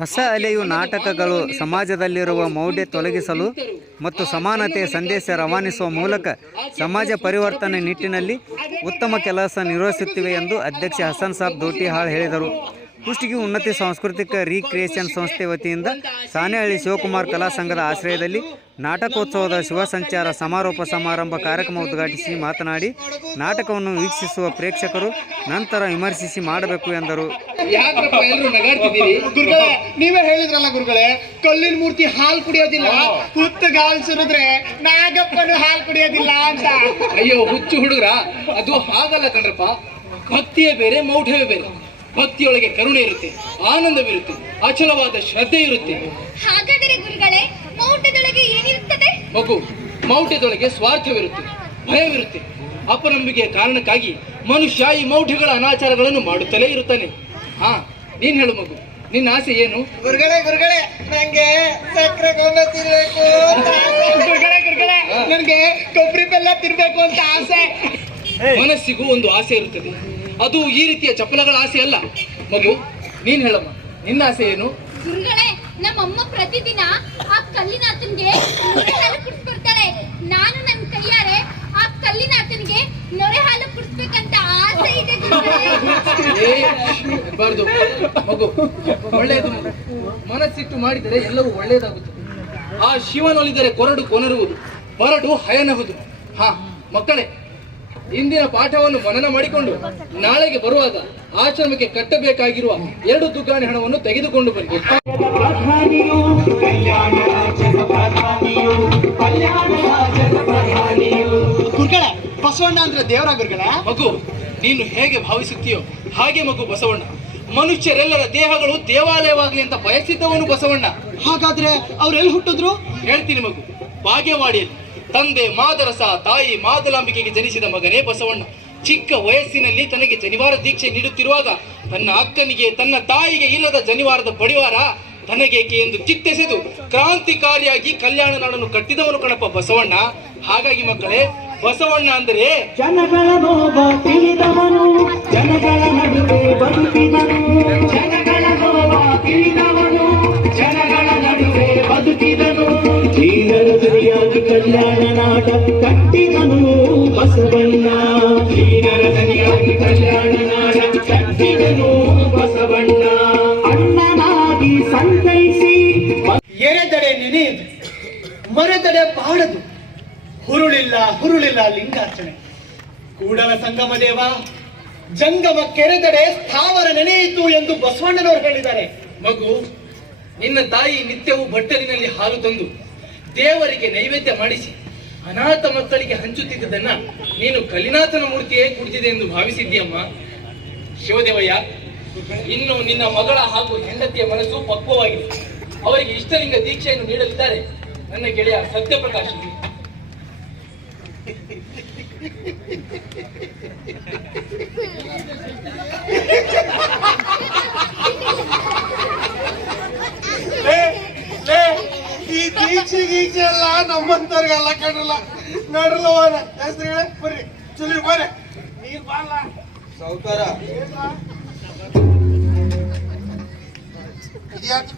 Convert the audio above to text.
ಹೊಸ ಅಲೆಯು ನಾಟಕಗಳು ಸಮಾಜದಲ್ಲಿರುವ ಮೌಢ್ಯ ತೊಲಗಿಸಲು ಮತ್ತು ಸಮಾನತೆಯ ಸಂದೇಶ ರವಾನಿಸುವ ಮೂಲಕ ಸಮಾಜ ಪರಿವರ್ತನೆ ನಿಟ್ಟಿನಲ್ಲಿ ಉತ್ತಮ ಕೆಲಸ ನಿರ್ವಹಿಸುತ್ತಿವೆ ಎಂದು ಅಧ್ಯಕ್ಷ ಹಸನ್ ಸಾಬ್ ದೋಟಿಹಾಳ್ ಹೇಳಿದರು. ಕುಷ್ಟಗಿ ಉನ್ನತಿ ಸಾಂಸ್ಕೃತಿಕ ರೀಕ್ರಿಯೇಷನ್ ಸಂಸ್ಥೆ ವತಿಯಿಂದ ಸಾಣೇಹಳ್ಳಿ ಶಿವಕುಮಾರ್ ಕಲಾ ಸಂಘದ ಆಶ್ರಯದಲ್ಲಿ ನಾಟಕೋತ್ಸವದ ಶಿವ ಸಂಚಾರ ಸಮಾರೋಪ ಸಮಾರಂಭ ಕಾರ್ಯಕ್ರಮ ಉದ್ಘಾಟಿಸಿ ಮಾತನಾಡಿ, ನಾಟಕವನ್ನು ವೀಕ್ಷಿಸುವ ಪ್ರೇಕ್ಷಕರು ನಂತರ ವಿಮರ್ಶಿಸಿ ಮಾಡಬೇಕು ಎಂದರು. ನೀವೇ ಹೇಳಿದ್ರಲ್ಲ ಗುರುಗಳೇ, ಕಲ್ಲಿನ ಮೂರ್ತಿ ಹಾಲು ಕುಡಿಯೋದಿಲ್ಲ, ಹುತ್ತು ಗಾಲ್ ಸುರಿದ್ರೆ ನಾಗಪ್ಪನು ಹಾಲು ಕುಡಿಯೋದಿಲ್ಲ ಅಂತ. ಅಯ್ಯೋ ಹುಚ್ಚು ಹುಡುಗರ, ಅದು ಹಾಗಲ್ಲ ಕಣ್ರಪ್ಪ. ಭಕ್ತಿಯೇ ಬೇರೆ, ಮೌಢ್ಯವೇ ಬೇರೆ. ಭಕ್ತಿಯೊಳಗೆ ಕರುಣೆ ಇರುತ್ತೆ, ಆನಂದವಿರುತ್ತೆ, ಅಚಲವಾದ ಶ್ರದ್ಧೆ ಇರುತ್ತೆ. ಹಾಗಾದರೆ ಗುರುಗಳೇ, ಮೌಢ್ಯದೊಳಗೆ ಏನಿರುತ್ತದೆ? ಮಗು, ಮೌಢ್ಯದೊಳಗೆ ಸ್ವಾರ್ಥವಿರುತ್ತೆ, ಭಯವಿರುತ್ತೆ. ಅಪನಂಬಿಕೆಯ ಕಾರಣಕ್ಕಾಗಿ ಮನುಷ್ಯ ಈ ಮೌಢ್ಯಗಳ ಅನಾಚಾರಗಳನ್ನು ಮಾಡುತ್ತಲೇ ಇರುತ್ತಾನೆ. ನೀನ್ ಹೇಳು ಮಗು, ನಿನ್ನ ಆಸೆ ಏನು? ಗುರುಗಳೇ ನಂಗೆ ಸಕ್ಕರೆ ಗೊಂಬೆ ತಿನ್ಬೇಕು. ಗುರುಗಳೇ ನನಗೆ ಕೊಬ್ಬರಿ ಬೆಲ್ಲ ತಿನ್ಬೇಕು ಅಂತ ಆಸೆ. ಮನಸ್ಸಿಗೂ ಒಂದು ಆಸೆ ಇರುತ್ತದೆ, ಅದು ಈ ರೀತಿಯ ಚಪ್ಪಲಗಳ ಆಸೆ ಅಲ್ಲ. ಮಗು, ನೀನ್ ಹೇಳಮ್ಮ, ನಿನ್ನ ಆಸೆ ಏನು? ಗುರುಗಳೇ, ನಮ್ಮಮ್ಮ ಪ್ರತಿದಿನ ಆ ಕಲ್ಲಿನಾಥನ್ಗೆ ನೊರೆ ಹಾಲು ಕುಡಿಸ್ಕೊಡ್ತಾಳೆ. ನಾನು ನನ್ನ ಕೈಯಾರೆ ಆ ಕಲ್ಲಿನಾಥನ್ಗೆ ನೊರೆ ಹಾಲು ಕುಡಿಸ್ಬೇಕಂತ ಆಸೆ ಇದೆ ಬಾರ್ದು ಮಗು, ಒಳ್ಳೆಯದು. ಮನಸ್ಸಿಟ್ಟು ಮಾಡಿದರೆ ಎಲ್ಲವೂ ಒಳ್ಳೆಯದಾಗುತ್ತದೆ. ಆ ಶಿವನೊಲಿದರೆ ಕೊರಡು ಕೊನರುವುದು, ಹೊರಡು ಹಯನಹುದು. ಮಕ್ಕಳೇ, ಇಂದಿನ ಪಾಠವನ್ನು ಮನನ ಮಾಡಿಕೊಂಡು ನಾಳೆಗೆ ಬರುವಾಗ ಆಶ್ರಮಕ್ಕೆ ಕಟ್ಟಬೇಕಾಗಿರುವ 2 ದುಗ್ಗಾಣಿ ಹಣವನ್ನು ತೆಗೆದುಕೊಂಡು ಬನ್ನಿ. ಗುರುಗಳೇ, ಬಸವಣ್ಣ ಅಂದ್ರೆ ದೇವರ ಗುರುಗಳೇ? ಮಗು, ನೀನು ಹೇಗೆ ಭಾವಿಸುತ್ತೀಯೋ ಹಾಗೆ ಮಗು ಬಸವಣ್ಣ. ಮನುಷ್ಯರೆಲ್ಲರ ದೇಹಗಳು ದೇವಾಲಯವಾಗಲಿ ಅಂತ ಬಯಸಿದ್ದವನು ಬಸವಣ್ಣ. ಹಾಗಾದ್ರೆ ಅವ್ರೆಲ್ಲಿ ಹುಟ್ಟಿದ್ರು? ಹೇಳ್ತೀನಿ ಮಗು. ಭಾಗ್ಯವಾಡಿಯಲ್ಲಿ ತಂದೆ ಮಾದರಸ, ತಾಯಿ ಮಾದಲಾಂಬಿಕೆಗೆ ಜನಿಸಿದ ಮಗನೇ ಬಸವಣ್ಣ. ಚಿಕ್ಕ ವಯಸ್ಸಿನಲ್ಲಿ ತನಗೆ ಜನಿವಾರ ದೀಕ್ಷೆ ನೀಡುತ್ತಿರುವಾಗ ತನ್ನ ಅಕ್ಕನಿಗೆ, ತನ್ನ ತಾಯಿಗೆ ಇಲ್ಲದ ಜನಿವಾರದ ಪಡಿವಾರ ತನಗೇಕೆ ಎಂದು ಚಿತ್ತೆಸೆದು ಕ್ರಾಂತಿಕಾರಿಯಾಗಿ ಕಲ್ಯಾಣ ನಾಡನ್ನು ಕಟ್ಟಿದವನು ಕಣಪ್ಪ ಬಸವಣ್ಣ. ಹಾಗಾಗಿ ಮಕ್ಕಳೇ, ಬಸವಣ್ಣ ಅಂದರೆ ಜನಗಳ ನೋವ ತಿಳಿದವನು, ಜನಗಳ ನಡುವೆ ಬದುಕಿದನು. ಜನಗಳ ನೋವ ತಿಳಿದವನು, ಜನಗಳ ನಡುವೆ ಬದುಕಿದನು. ಧೀರರ ದನಿಯಾಗಿ ಕಲ್ಯಾಣ ನಾಡ ಕಟ್ಟಿದನು ಬಸವಣ್ಣ. ಧೀರರ ದನಿಯಾಗಿ ಕಲ್ಯಾಣ ನಾಡ ಕಟ್ಟಿದನು ಬಸವಣ್ಣ. ಅಣ್ಣನಾಗಿ ಸಂತೈಸಿ ಎರೆದಡೆ ನೆನೆಯದು, ಮರೆದಡೆ ಬಾಡದು. ಹುರುಳಿಲ್ಲ ಲಿಂಗಾರ್ಚನೆ. ಕೂಡಲ ಸಂಗಮ ದೇವ ಜಂಗಮ ಕೆರೆದಡೆ ಸ್ಥಾವರ ನೆನೆಯಿತು ಎಂದು ಬಸವಣ್ಣನವರು ಹೇಳಿದ್ದಾರೆ. ಮಗು, ನಿನ್ನ ತಾಯಿ ನಿತ್ಯವೂ ಬಟ್ಟಲಿನಲ್ಲಿ ಹಾಲು ತಂದು ದೇವರಿಗೆ ನೈವೇದ್ಯ ಮಾಡಿಸಿ ಅನಾಥ ಮಕ್ಕಳಿಗೆ ಹಂಚುತ್ತಿದ್ದದನ್ನ ನೀನು ಕಲ್ಲಿನಾಥನ ಮೂರ್ತಿಯೇ ಕುಡಿದಿದೆ ಎಂದು ಭಾವಿಸಿದ್ದೀಯಮ್ಮ. ಶಿವದೇವಯ್ಯ, ಇನ್ನು ನಿನ್ನ ಮಗಳ ಹಾಗೂ ಹೆಂಡತಿಯ ಮನಸ್ಸು ಪಕ್ವವಾಗಿದೆ. ಅವರಿಗೆ ಇಷ್ಟಲಿಂಗ ದೀಕ್ಷೆಯನ್ನು ನೀಡಲಿದ್ದಾರೆ ನನ್ನ ಗೆಳೆಯ ಸತ್ಯಪ್ರಕಾಶ್. ಈ ದೀಕ್ಷೆ ಎಲ್ಲ ನಮ್ಮಂತವ್ರಿಗೆಲ್ಲ ಕಡಲ್ಲ ನಡಲವನ ಹೆಸರುಗಳೇ. ಬರ್ರಿ ಚುಲಿ ಬರ್ರಿ, ನೀರ್ ಬಾಲ ಸೌಕರ ಇದ್ಯಾಕ